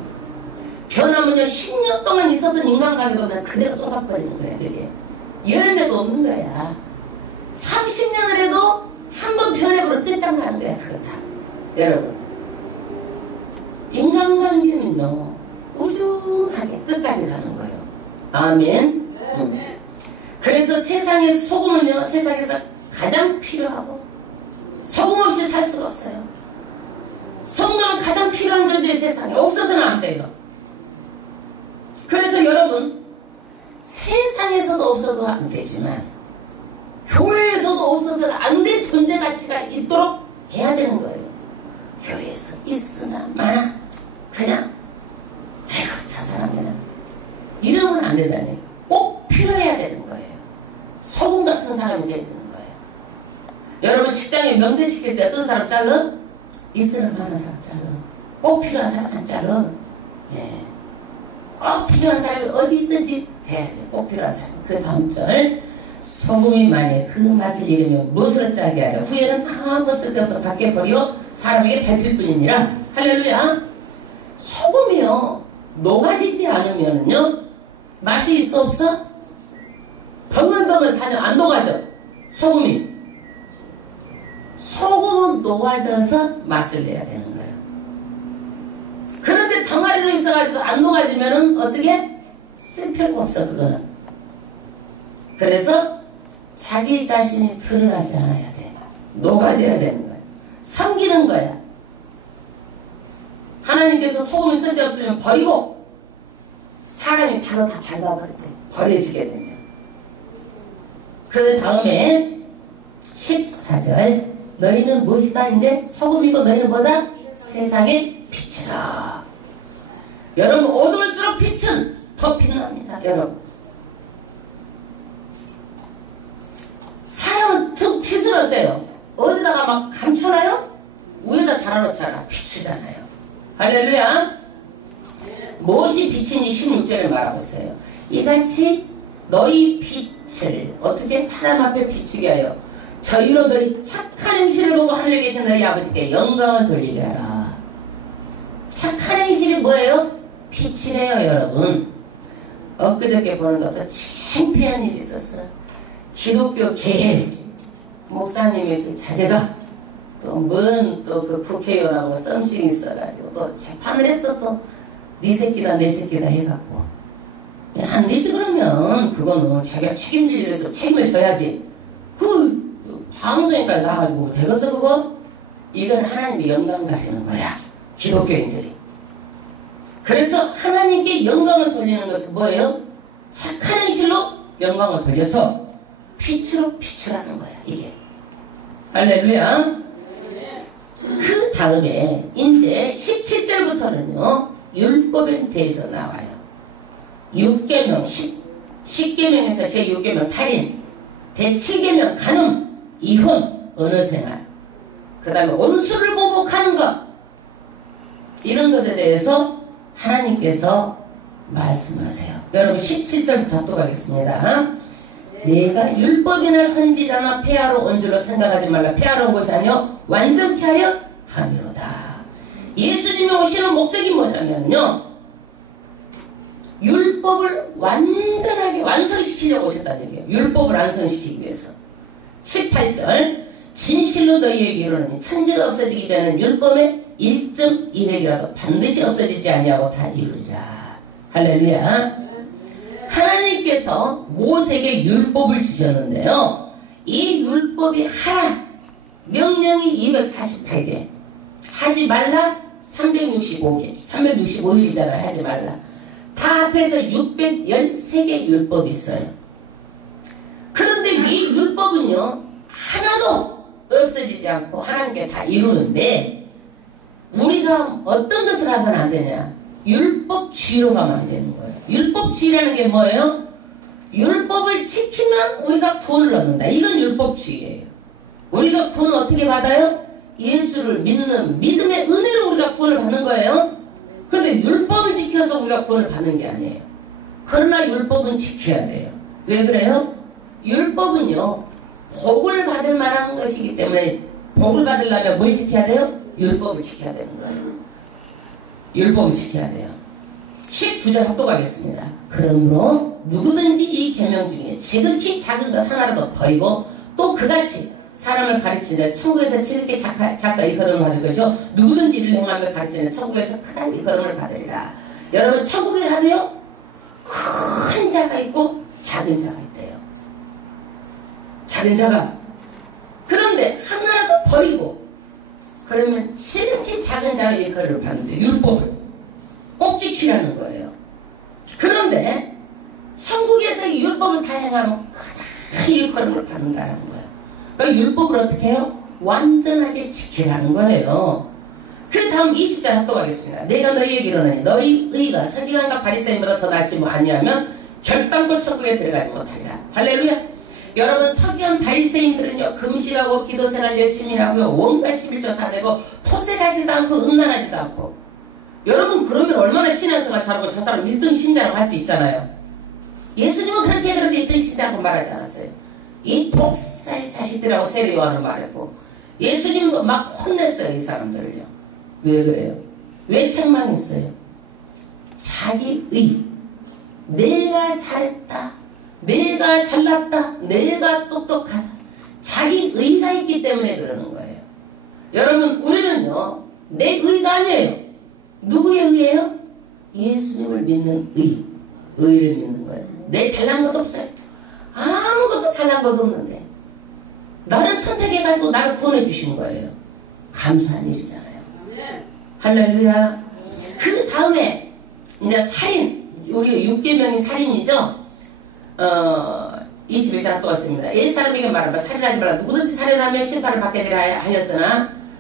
변하면요 10년 동안 있었던 인간관계도 그냥 그대로 쏟아버리는 거야. 그게 열매가 없는 거야. 30년을 해도 한번 변해버려 끝장나는 거야. 그거 다. 여러분 인간관계는요 꾸준하게 끝까지 가는 거예요. 아멘. 그래서 세상의 소금은요 세상에서 가장 필요하고 소금 없이 살 수가 없어요. 성도는 가장 필요한 존재의 세상에 없어서는 안 돼요. 그래서 여러분 세상에서도 없어도 안 되지만 교회에서도 없어서는 안 될 존재 가치가 있도록 해야 되는 거예요. 교회에서 있으나 마나 그냥 아이고 저 사람 그냥 이러면 안 된다니. 꼭 필요해야 되는 거예요. 소금 같은 사람이 되는 거예요. 여러분 직장에 명퇴 시킬 때 어떤 사람 잘라? 있으나 마나 사람 잘라. 꼭 필요한 사람 안 잘라. 예. 꼭 필요한 사람이 어디 있든지 해야 돼. 꼭 필요한 사람. 그 다음 절 소금이 만일 그 맛을 잃으면 무엇을 짜게 하려 후에는 아무 쓸데없어 밖에 버리고 사람에게 밟힐 뿐이니라. 할렐루야. 소금이요 녹아지지 않으면요 맛이 있어 없어? 덩글덩글 다녀. 안 녹아져. 소금이. 소금은 녹아져서 맛을 내야 되는 거예요. 그런데 덩어리로 있어가지고 안 녹아지면은 어떻게? 쓸 필요가 없어 그거는. 그래서 자기 자신이 드러나지 않아야 돼. 녹아져야 되는 거야. 섬기는 거야. 하나님께서 소금이 쓸데없으면 버리고 사람이 바로 다 밟아버릴 때 버려지게 되면. 그 다음에 14절 너희는 무엇이다 이제 소금이고 너희는 뭐다? 세상의 빛이라. 여러분 어두울수록 빛은 더 빛납니다. 여러분 사람은 빛은 어때요? 어디다가 막 감춰놔요? 위에다 달아놓잖아. 비추잖아요. 할렐루야. 무엇이 빛이니 16절을 말하고 있어요. 이같이 너희 빛을 어떻게 사람 앞에 비추게 하여 저희로 너희 착한 행실을 보고 하늘에 계신 너희 아버지께 영광을 돌리게 하라. 착한 행실이 뭐예요? 빛이래요 여러분. 엊그저께 보는 것도 창피한 일이 있었어. 기독교 개혁 목사님의 그 자제가 또 먼 또 그 국회의원하고 썸씽이 있어가지고 또 재판을 했어. 또 네 새끼다 내 새끼다 해갖고 안 되지. 그러면 그거는 자기가 책임질 일에서 책임을 져야지. 그 방송에까지 나가지고 되겠어 그거? 이건 하나님의 영광 가리는 거야 기독교인들이. 그래서 하나님께 영광을 돌리는 것은 뭐예요? 착한 행실로 영광을 돌려서 빛으로 비추라는 거야 이게. 할렐루야. 그 다음에 이제 17절부터는요 율법에 대해서 나와요. 6계명 10계명에서 제6계명 살인, 제7계명 간음, 이혼, 언어생활, 그 다음에 원수를 보복하는 것, 이런 것에 대해서 하나님께서 말씀하세요. 여러분 17절부터 합독하겠습니다. 내가 율법이나 선지자나 폐하러 온 줄로 생각하지 말라. 폐하러 온 것이 아니요 완전케 하려 함이로다. 예수님이 오시는 목적이 뭐냐면요 율법을 완전하게 완성시키려고 오셨다는 얘기예요. 율법을 완성시키기 위해서. 18절 진실로 너희에게 이르노니 천지가 없어지기 전에는 율법의 1.1획이라도 반드시 없어지지 아니하고 다 이루리라. 할렐루야. 하나님께서 모세에게 율법을 주셨는데요 이 율법이 하라 명령이 248개 하지 말라 365개 365일이잖아요. 하지 말라. 다 합해서 613개 율법이 있어요. 그런데 이 율법은요 하나도 없어지지 않고 하나님께 다 이루는데 우리가 어떤 것을 하면 안 되냐? 율법주의로 가면 안 되는 거예요. 율법주의라는 게 뭐예요? 율법을 지키면 우리가 구원을 얻는다. 이건 율법주의예요. 우리가 구원을 어떻게 받아요? 예수를 믿는 믿음의 은혜로 우리가 구원을 받는 거예요. 그런데 율법을 지켜서 우리가 구원을 받는 게 아니에요. 그러나 율법은 지켜야 돼요. 왜 그래요? 율법은요 복을 받을 만한 것이기 때문에 복을 받으려면 뭘 지켜야 돼요? 율법을 지켜야 되는 거예요. 율법을 지켜야 돼요. 19절 합독하겠습니다. 그러므로 누구든지 이 계명 중에 지극히 작은 것 하나라도 버리고 또 그같이 사람을 가르치는 천국에서 지극히 작다 일컬음을 받을 것이요 누구든지 이를 행하며 가르치는 천국에서 크다 일컬음을 받으리라. 여러분 천국에 가도요 큰 자가 있고 작은 자가 있대요. 작은 자가. 그런데 하나라도 버리고 그러면 지극히 작은 자가 일컬음을 받는데 율법을 꼭 지키라는 거예요. 그런데 천국에서 이 율법을 다 행하면 크다 일컬음을 받는다는 거예요. 그러니까 율법을 어떻게 해요? 완전하게 지키라는 거예요. 그 다음 20절 합독하겠습니다. 내가 너희에게 이르노니 너희 의가 서기관과 바리새인보다 더 낫지 뭐 아니하면 결단코 천국에 들어가지 못하리라. 할렐루야. 여러분 서기관 바리새인들은요 금식하고 기도생활 열심히 하고요 온갖 11조 다 내고 토색하지도 않고 음란하지도 않고. 여러분 그러면 얼마나 신앙생활 잘하고 저 사람 1등 신자라고 할 수 있잖아요. 예수님은 그렇게 그런데 1등 신자라고 말하지 않았어요. 이 독사의 자식들이라고 세례 요한은 말했고 예수님도 막 혼냈어요. 이 사람들을요. 왜 그래요? 왜 책망했어요? 자기 의 내가 잘했다, 내가 잘났다, 내가 똑똑하다, 자기 의가 있기 때문에 그러는 거예요. 여러분, 우리는요 내 의가 아니에요. 누구의 의예요? 예수님을 믿는 의를 믿는 거예요. 내 잘난 것 없어요. 아무것도 잘난 것 없는데 나를 선택해가지고 나를 구원해 주신 거예요. 감사한 일이잖아요. 할렐루야. 그 다음에 이제 살인, 우리 6계명이 살인이죠. 21장 또 왔습니다. 옛사람에게 말하면 살인하지 말라. 누구든지 살인하면 심판을 받게 되라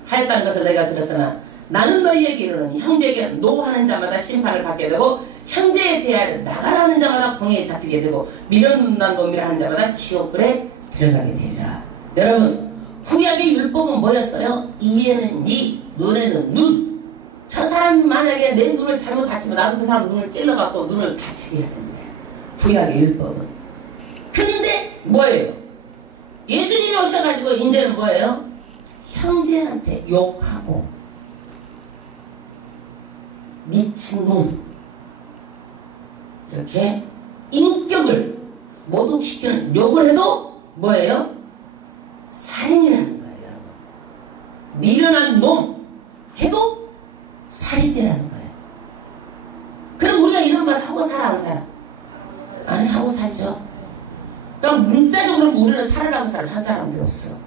하였다는 것을 너희가 들었으나 나는 너희에게 이르노니 형제에게 노하는 자마다 심판을 받게 되고 형제의 대하를 나가라 하는 자마다 공회에 잡히게 되고 밀어놓는다는 놈이라 하는 자마다 지옥불에 들어가게 되리라. 여러분, 구약의 율법은 뭐였어요? 이에는 니, 눈에는 눈. 저 사람이 만약에 내 눈을 잘못 다치면 나도 그 사람 눈을 찔러갖고 눈을 다치게 해야 된다. 구약의 율법은. 근데 뭐예요? 예수님이 오셔가지고 이제는 뭐예요? 형제한테 욕하고 미친 놈 이렇게 인격을 모독시키는 욕을 해도 뭐예요? 살인이라는 거예요. 여러분, 미련한 놈 해도 살인이라는 거예요. 그럼 우리가 이런 말 하고 살아 안 살아? 안 하고 살죠. 그러니까 문자적으로 우리는 살아가는 사람 한 사람도 없어.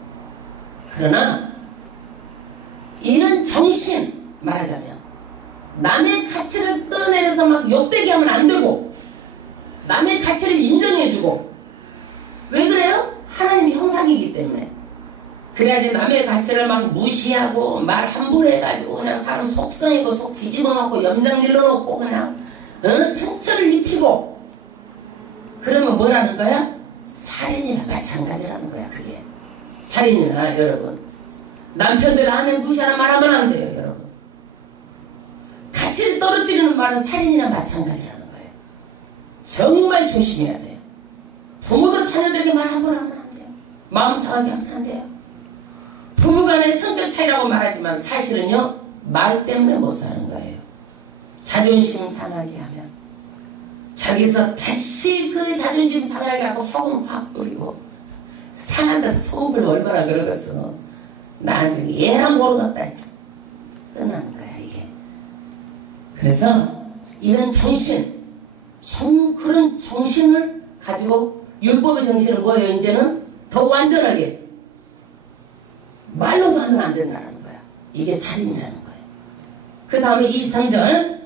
그러나 이런 정신, 말하자면 남의 가치를 끌어내려서 막 욕되게 하면 안 되고 남의 가치를 인정해주고. 왜 그래요? 하나님이 형상이기 때문에. 그래야지 남의 가치를 막 무시하고 말 함부로 해가지고 그냥 사람 속 상하고 속 뒤집어 놓고 염장 내려놓고 그냥 상처를 입히고 그러면 뭐라는 거야? 살인이나 마찬가지라는 거야. 그게 살인이나. 여러분, 남편들 아내 무시하나 말하면 안 돼요. 여러분, 가치를 떨어뜨리는 말은 살인이나 마찬가지라는 거예요. 정말 조심해야 돼요. 부모도 자녀들에게 말 함부로 하면 안 돼요. 마음 상하게 하면 안 돼요. 부부간의 성격 차이라고 말하지만 사실은요 말 때문에 못 사는 거예요. 자존심 상하게 하면 자기서 다시 그 자존심 상하게 하고 소금 확 뿌리고 상한다고 소금을 얼마나 그러겠어. 나중에 얘랑 모르겠다. 끝나는 거야 이게. 그래서 이런 정신, 그런 정신을 가지고 율법의 정신은 뭐예요? 이제는 더 완전하게 말로도 하면 안 된다는 거야. 이게 살인이라는 거예요. 그 다음에 23절.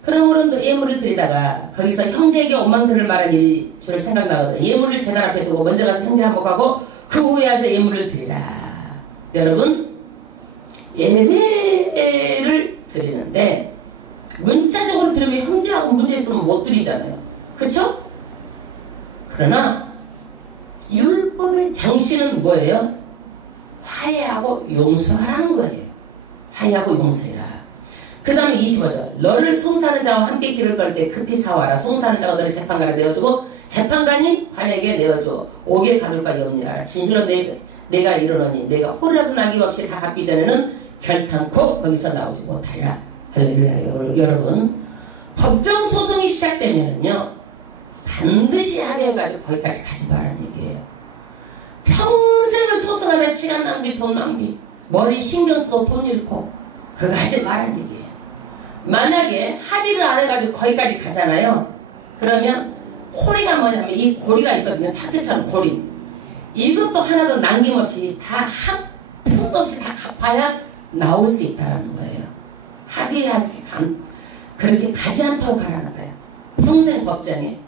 그러므로 너 예물을 드리다가 거기서 형제에게 원망들을 말한 줄 생각나거든. 예물을 제단 앞에 두고 먼저 가서 형제 한복하고 그 후에 와서 예물을 드리라. 여러분, 예배를 드리는데 문자적으로 들으면 형제하고 문제 있으면 못 드리잖아요. 그쵸? 그러나 율법의 정신은 뭐예요? 화해하고 용서하라는 거예요. 화해하고 용서해라. 그 다음에 25절. 너를 송사하는 자와 함께 길을 걸 때 급히 사와라. 송사하는 자가 너를 재판관에 내어주고 재판관이 관에게 내어줘. 옥에 가둘 바이 없느니라. 진실로 내가 이르노니 내가 홀이라도 남김없이 다 갚기 전에는 결탄코 거기서 나오지 못하리라. 할렐루야. 여러분, 법정 소송이 시작되면은요 반드시 합의해가지고 거기까지 가지 말라는 얘기예요. 평생을 소송하다 시간 낭비, 돈 낭비, 머리 신경 쓰고 돈 잃고 그거 하지 말라는 얘기예요. 만약에 합의를 안 해가지고 거기까지 가잖아요. 그러면 호리가 뭐냐면 이 고리가 있거든요. 사슬처럼 고리. 이것도 하나도 남김없이 다 한 푼도 없이 다 갚아야 나올 수 있다는 거예요. 합의하지 그렇게 가지 않도록 하라는 거예요. 평생 법정에.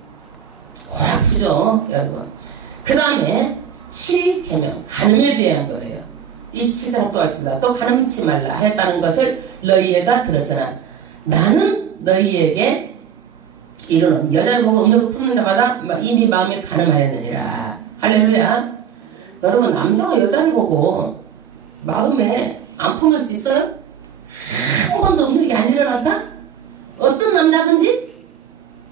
골아프죠 여러분. 그 다음에 7계명 간음에 대한 거예요. 27절 또 왔습니다. 또 간음치 말라 했다는 것을 너희가 들었으나 나는 너희에게 이르노니 여자를 보고 음욕을 품는 자마다 이미 마음에 간음하였느니라. 할렐루야. 여러분, 남자가 여자를 보고 마음에 안 품을 수 있어요? 한 번도 음욕이 안 일어날까? 어떤 남자든지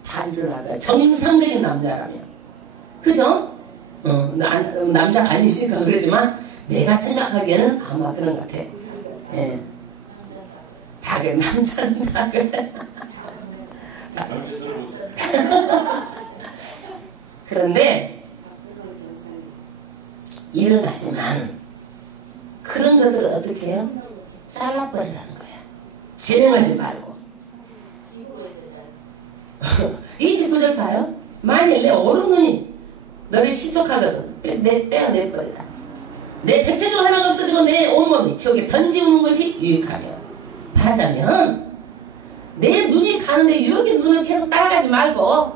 다 일어날 거야. 정상적인 남자라면. 그죠? 남자가 아니시니까 그러지만 내가 생각하기에는 아마 그런 것 같아. 예. 다 그래. 남자는 다 그래. 그런데 일어나지만 그런 것들을 어떻게 해요? 잘라버리라는 거야. 진행하지 말고. 29절 봐요. 만일 내 오른눈이 너를 시촉하거든 빼어내버리라. 내 백체 중 하나가 없어지고 내 온몸이 지옥에 던지우는 것이 유익하며, 말하자면 내 눈이 가는데 여기 눈을 계속 따라가지 말고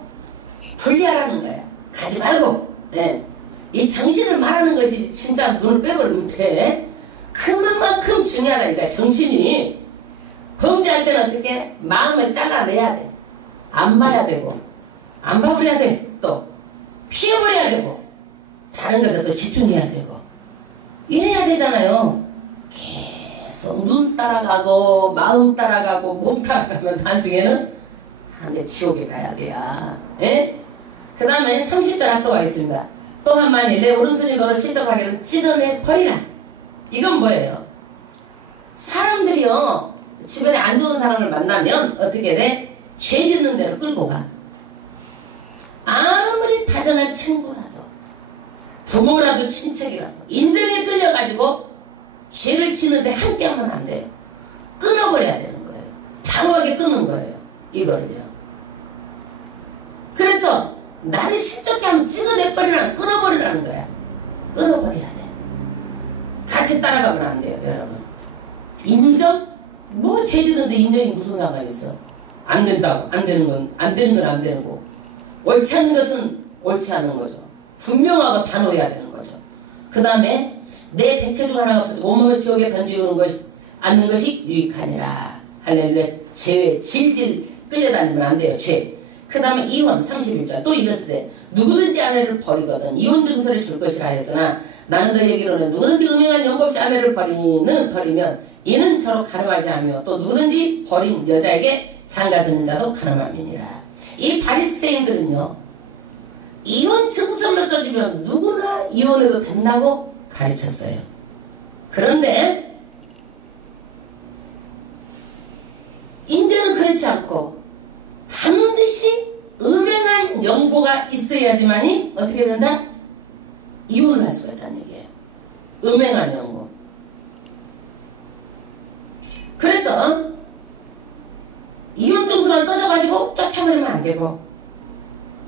분리하라는 거야. 가지 말고. 네. 이 정신을 말하는 것이 진짜 눈을 빼버리면 돼. 그만큼 중요하다니까. 정신이 범죄할 때는 어떻게 마음을 잘라내야 돼. 안 봐야 되고 안 봐버려야 돼. 또 피해버려야 되고 다른 것에 또 집중해야 되고 이래야 되잖아요. 계속 눈 따라가고 마음 따라가고 몸 따라가면 나중에는 내 지옥에 가야 돼야. 예? 그 다음에 30절 합도가 있습니다. 또한 만일 내 오른손이 너를 실족하게는 찢어내 버리라. 이건 뭐예요? 사람들이요 주변에 안 좋은 사람을 만나면 어떻게 돼? 죄 짓는 데로 끌고 가. 아무리 다정한 친구라도 부모라도 친척이라도 인정에 끌려가지고 죄를 짓는데 함께 하면 안 돼요. 끊어버려야 되는 거예요. 단호하게 끊는 거예요. 이거를요. 그래서 나를 실족해 하면 찍어내버리라는, 끊어버리라는 거야. 끊어버려야 돼. 같이 따라가면 안 돼요, 여러분. 인정? 뭐 죄 짓는데 인정이 무슨 상관이 있어? 안 된다고. 안 되는 건 안 되는 거고. 옳지 않는 것은 옳지 않은 거죠. 분명하고 단호해야 되는 거죠. 그 다음에 내 백체 중 하나가 없어도 온몸을 지옥에 던지우는 것이 않는 것이 유익하니라. 할렐루야. 죄에 질질 끌려다니면 안 돼요. 죄. 그 다음에 이혼 31절 또 이랬으되 누구든지 아내를 버리거든 이혼 증서를 줄 것이라 하였으나 나는 너희에게로는 누구든지 음행한 연고 없이 아내를 버리면 이는 저로 가늠하게 하며 또 누구든지 버린 여자에게 장가드는 자도 가늠함이니라. 이 바리새인들은요 이혼 증서를 써주면 누구나 이혼해도 된다고 가르쳤어요. 그런데 이제는 그렇지 않고 반드시 음행한 연고가 있어야지만이 어떻게 된다? 이혼을 할 수가 있다는 얘기예요. 음행한 연고. 그래서 이혼 증서가 써져가지고 쫓아버리면 안 되고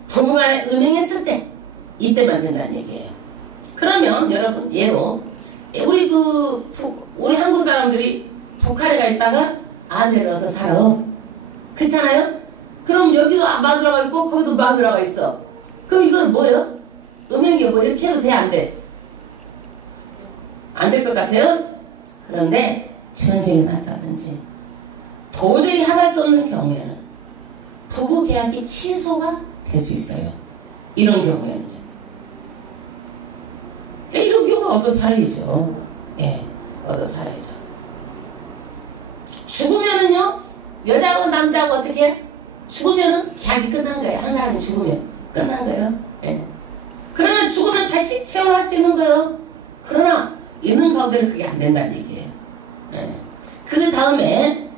부부간에 음행했을 때 이때만 된다는 얘기예요. 그러면 여러분 예로 우리 한국 사람들이 북한에 가 있다가 아내를 얻어 살아. 그렇잖아요? 그럼 여기도 마누라가 있고 거기도 마누라가 있어. 그럼 이건 뭐예요? 음행이 뭐 이렇게 해도 돼? 안 돼? 안 될 것 같아요? 그런데 전쟁이 났다든지 도저히 합할 수 없는 경우에는 부부 계약이 취소가 될 수 있어요. 이런 경우에는요. 이런 경우는 얻어 살아야죠. 예, 얻어 살아야죠. 죽으면은요, 여자하고 남자하고 어떻게 해? 죽으면은 계약이 끝난 거예요. 한 사람이 죽으면 끝난 거예요. 예. 그러면 죽으면 다시 체험할 수 있는 거예요. 그러나 있는 가운데는 그게 안 된다는 얘기예요. 예. 그 다음에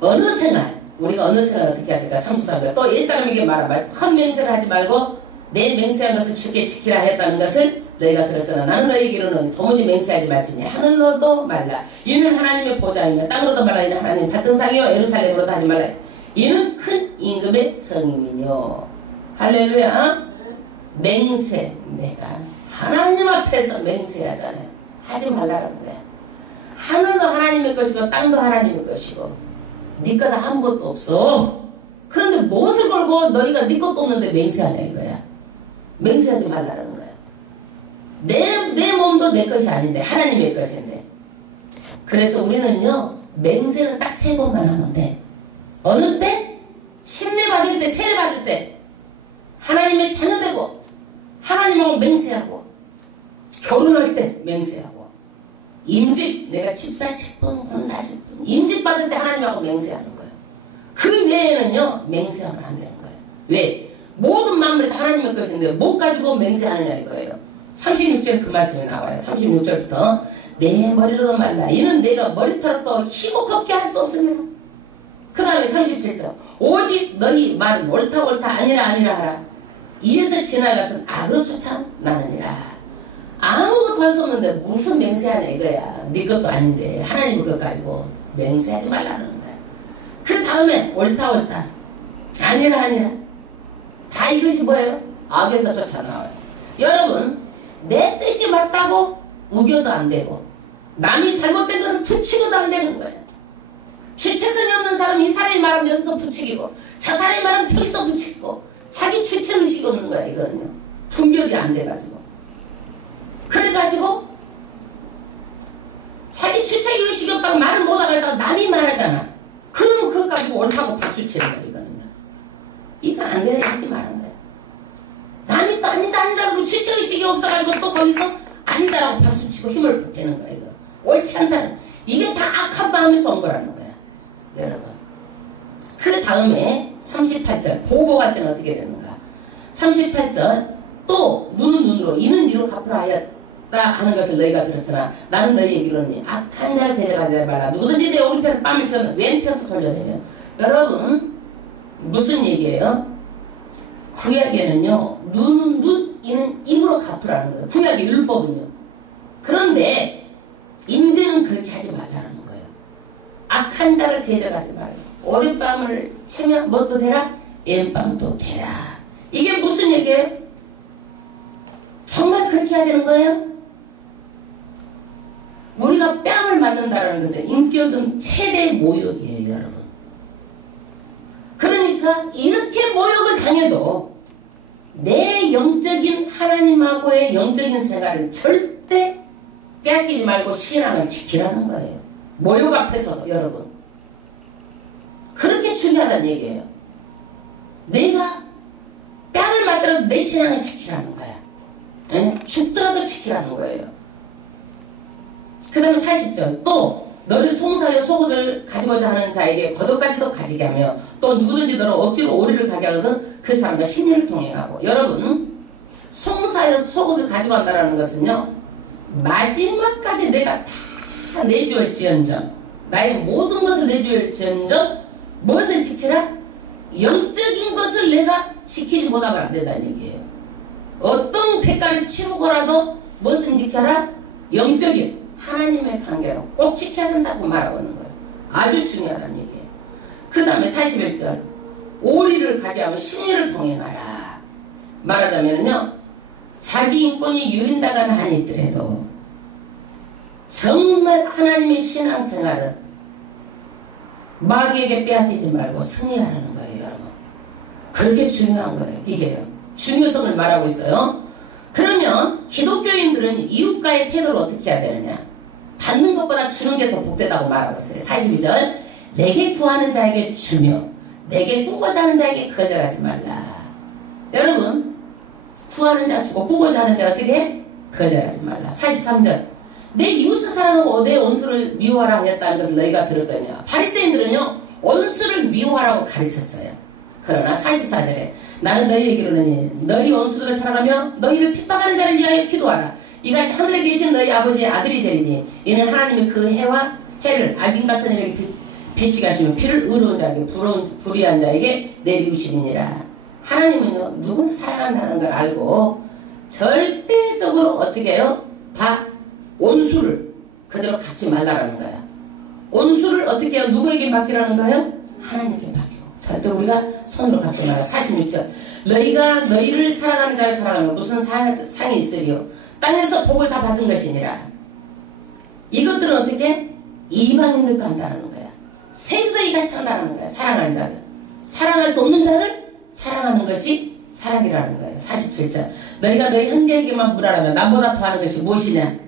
어느 생활, 우리가 어느 생활 어떻게 해야 될까? 33절 또 옛사람에게 말하라. 헛맹세를 하지 말고 내 맹세한 것을 주께 지키라 했다는 것을 너희가 들었으나 나는 너희에게 이르노니 도무지 맹세하지 말지니 하늘로도 말라. 이는 하나님의 보좌이며 땅으로도 말라. 이는 하나님 발등상이요 예루살렘으로도 하지 말라. 이는 큰 임금의 성임이뇨. 할렐루야. 맹세. 내가 하나님 앞에서 맹세하잖아요. 하지 말라는 거야. 하늘도 하나님의 것이고 땅도 하나님의 것이고 네 거다 한 것도 없어. 그런데 무엇을 걸고 너희가 네 것도 없는데 맹세하냐 이거야. 맹세하지 말라는 거야. 내 몸도 내 것이 아닌데 하나님의 것인데. 그래서 우리는요 맹세는 딱 3번만 하면 돼. 어느 때? 침례 받을 때, 세례 받을 때 하나님의 자녀되고 하나님하고 맹세하고 결혼할 때 맹세하고 임직, 내가 집사 직분, 권사 직분 임직 받을 때 하나님하고 맹세하는 거예요. 그 외에는요 맹세하면 안 되는 거예요. 왜? 모든 만물이 다 하나님의 것인데 못 가지고 맹세하느냐 이거예요. 36절 그 말씀이 나와요. 36절부터 내 머리로도 말라. 이는 내가 머리털도 희고 걷게 할 수 없으며. 그 다음에 37절 오직 너희 말은 옳다 옳다 아니라 아니라 하라. 이에서 지나가서 악으로 쫓아나느니라. 아무것도 할 수 없는데 무슨 맹세하냐 이거야. 네 것도 아닌데 하나님 것 가지고 맹세하지 말라는 거야. 그 다음에 옳다 아니라 다 이것이 뭐예요? 악에서 쫓아나와요. 여러분, 내 뜻이 맞다고 우겨도 안 되고 남이 잘못된 것을 부추겨도 안 되는 거예요. 주체성이 없는 사람이 이 사람이 말하면 여기서 부추기고 저 사람이 말하면 저기서 부추기고 자기 주체의식이 없는 거야. 이거는요. 분별이 안 돼가지고. 그래가지고 자기 주체의식이 없다고 말을 못하다가 남이 말하잖아. 그러면 그거 가지고 옳다고 박수치는 거야. 이거는요. 이거 안 그래 하지 말은 거야. 남이 또 아니다 그러고 주체의식이 없어가지고 또 거기서 아니다라고 박수치고 힘을 북대는 거야. 이거 옳지 않다는, 이게 다 악한 마음에서 온 거라는 거야. 여러분, 그 다음에 38절 보고할 때는 어떻게 되는가. 38절 또 눈은 눈으로 이는 이로 갚으라 하였다 하는 것을 너희가 들었으나 나는 너희에게 이르노니 악한 자를 대적하지 말라. 누구든지 내 오른편을 뺨을 쳐면 왼편도 돌려대면. 여러분, 무슨 얘기예요? 구약에는요 눈 이는 입으로 갚으라는 거예요. 구약의 율법은요. 그런데 인제는 그렇게 하지 말라는 거예요. 악한 자를 대적하지 말고 오른뺨을 치면 뭣도 되라? 왼뺨도 되라. 이게 무슨 얘기예요? 정말 그렇게 해야 되는 거예요? 우리가 뺨을 맞는다는 것은 인격은 최대 모욕이에요. 여러분. 그러니까 이렇게 모욕을 당해도 내 영적인 하나님하고의 영적인 생활을 절대 빼앗기지 말고 신앙을 지키라는 거예요. 모욕 앞에서도. 여러분, 그렇게 중요하다는 얘기예요. 내가 뺨을 맞더라도 내 신앙을 지키라는 거야. 에? 죽더라도 지키라는 거예요. 그 다음에 40절 또 너를 송사하여 속옷을 가지고자 하는 자에게 겉옷까지도 가지게 하며 또 누구든지 너를 억지로 오리를 가게 하거든 그 사람과 신의를 통행하고. 여러분, 송사하여 속옷을 가지고 간다는 것은요 마지막까지 내가 다 내주었지언정, 나의 모든 것을 내주었지언정 무엇을 지켜라? 영적인 것을 내가 지키지 못하면 안 된다는 얘기예요. 어떤 대가를 치르고라도 무엇을 지켜라? 영적인 하나님의 관계로 꼭 지켜야 된다고 말하고 있는 거예요. 아주 중요하다는 얘기예요. 그 다음에 41절 오리를 가게 하면 신의를 통행하라. 말하자면요 자기 인권이 유린당하는 한이 있더라도 정말 하나님의 신앙생활은 마귀에게 빼앗기지 말고 승리하라는 거예요. 여러분, 그렇게 중요한 거예요. 이게요, 중요성을 말하고 있어요. 그러면 기독교인들은 이웃과의 태도를 어떻게 해야 되느냐. 받는 것보다 주는 게 더 복되다고 말하고 있어요. 42절 내게 구하는 자에게 주며 내게 꾸고자 하는 자에게 거절하지 말라. 여러분, 구하는 자 주고 꾸고자 하는 자 어떻게 해? 거절하지 말라. 43절 내 이웃을 사랑하고 내 원수를 미워하라 하였다는 것을 너희가 들을 거냐. 바리새인들은요 원수를 미워하라고 가르쳤어요. 그러나 44절에 나는 너희에게 이르노니 너희 원수들을 사랑하며 너희를 핍박하는 자를 위하여 기도하라. 이같이 하늘에 계신 너희 아버지의 아들이 되리니 이는 하나님이 그 해와 해를 악인과 선인에게 비추게 하시며 피를 의로운 자에게 불의한 자에게 내리우시느니라. 하나님은요 누구나 사랑한다는 걸 알고 절대적으로 어떻게 해요? 다 원수를 그대로 갖지 말라라는 거야. 원수를 어떻게 해요? 누구에게 맡기라는 거예요? 하나님께 맡기고 절대 우리가 손으로 갖지 말라. 46절 너희가 너희를 사랑하는 자를 사랑하면 무슨 상이 있으리요? 땅에서 복을 다 받은 것이니라. 이것들은 어떻게? 이방인들도 한다는 거야. 세계들이 같이 한다는 거야. 사랑하는 자를. 사랑할 수 없는 자를 사랑하는 것이 사랑이라는 거예요. 47절 너희가 너희 형제에게만 물하라면 남보다 더하는 것이 무엇이냐?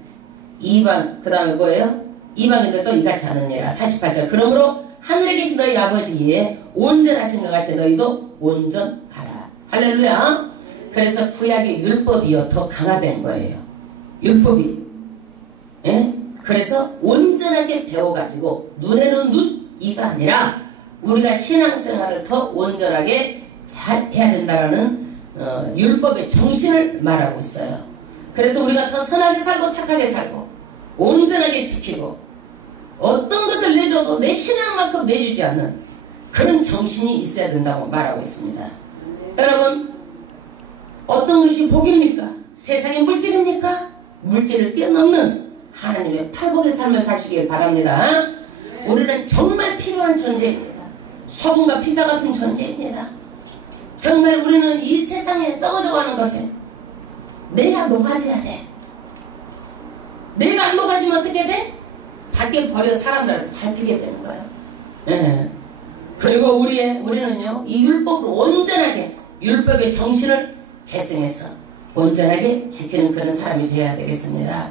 이방, 그 다음에 뭐예요? 이방인들도 이같이 하느니라. 48절 그러므로 하늘에 계신 너희 아버지의 온전하신 것 같이 너희도 온전하라. 할렐루야. 그래서 구약의 율법이요 더 강화된 거예요. 율법이. 예? 그래서 온전하게 배워가지고 눈에는 눈, 이가 아니라 우리가 신앙생활을 더 온전하게 잘 해야 된다는 율법의 정신을 말하고 있어요. 그래서 우리가 더 선하게 살고 착하게 살고 온전하게 지키고 어떤 것을 내줘도 내 신앙만큼 내주지 않는 그런 정신이 있어야 된다고 말하고 있습니다. 여러분, 어떤 것이 복입니까? 세상의 물질입니까? 물질을 뛰어넘는 하나님의 팔복의 삶을 사시길 바랍니다. 우리는 정말 필요한 존재입니다. 소금과 피가 같은 존재입니다. 정말 우리는 이 세상에 썩어져가는 것에 내가 녹아져야 돼. 내가 안 녹아지면 어떻게 돼? 밖에 버려 사람들한테 밟히게 되는 거예요. 예. 그리고 우리는요, 이 율법을 온전하게, 율법의 정신을 계승해서 온전하게 지키는 그런 사람이 되어야 되겠습니다.